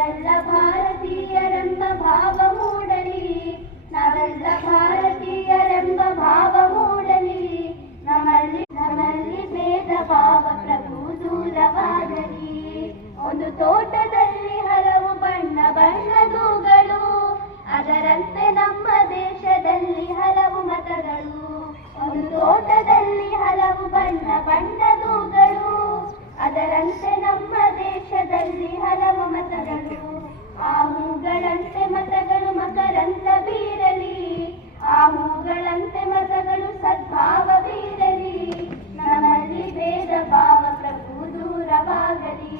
ನಾವೆಲ್ಲ ಭಾರತೀಯರೆಂಬ ಭಾವ ಮೂಡಲಿ, ನಾವೆಲ್ಲ ಭಾರತೀಯರೆಂಬ ಭಾವ ಮೂಡಲಿ. ನಮ್ಮಲ್ಲಿ ಭೇದ ಭಾವ ಪ್ರಭು ದೂರವಾಗಲಿ. ಒಂದು ತೋಟದಲ್ಲಿ ಹಲವು ಬಣ್ಣ ಬಣ್ಣದೂಗಳು, ಅದರಂತೆ ನಮ್ಮ ದೇಶದಲ್ಲಿ ಹಲವು ಮತಗಳು. ಒಂದು ತೋಟದಲ್ಲಿ ಹಲವು ಬಣ್ಣ ಬಣ್ಣದೂಗಳು, ಅದರಂತೆ ನಮ್ಮ ದೇಶದಲ್ಲಿ ಹಲವು ಮತಗಳು. ಆ ಹೂಗಳಂತೆ ಮತಗಳು ಮಕರಂದ ಬೀರಲಿ, ಆ ಹೂಗಳಂತೆ ಮತಗಳು ಸದ್ಭಾವ ಬೀರಲಿ. ನಮ್ಮಲ್ಲಿ ಭೇದ ಭಾವ ಪ್ರಭು ದೂರವಾಗಲಿ,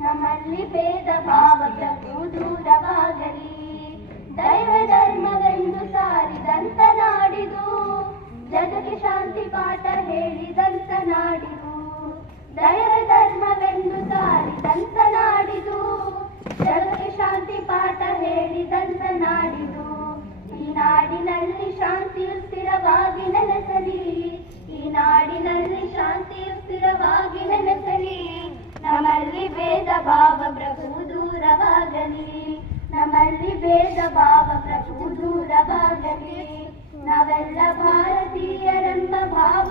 ನಮ್ಮಲ್ಲಿ ಭೇದ ಭಾವ ಪ್ರಭು ದೂರವಾಗಲಿ. ದೈವ ಧರ್ಮವೆಂದು ಸಾರಿದಂತ ನಾಡಿದು, ಜಗಕ್ಕೆ ಶಾಂತಿ ಪಾಠ ಹೇಳಿದಂತ ನಾಡಿದು. ದೈವ ಧರ್ಮವೆಂದು ಸಾರಿದಂತ ನಾಡಿದು, ಜಗಕ್ಕೆ ಶಾಂತಿ ಪಾಠ ಹೇಳಿದಂತ ನಾಡಿದು. ಈ ನಾಡಿನಲ್ಲಿ ಶಾಂತಿಯು ಸ್ಥಿರವಾಗಿ ನೆಲೆಸಲಿ, ಈ ನಾಡಿನಲ್ಲಿ ಶಾಂತಿಯು ಸ್ಥಿರವಾಗಿ ನೆಲೆಸಲಿ. ನಮ್ಮಲ್ಲಿ ಭೇದ ಭಾವ ಪ್ರಭು ದೂರವಾಗಲಿ, ನಮ್ಮಲ್ಲಿ ಭೇದ ಭಾವ ಪ್ರಭು ದೂರವಾಗಲಿ. ನಾವೆಲ್ಲ ಭಾರತೀಯರೆಂಬ ಭಾವ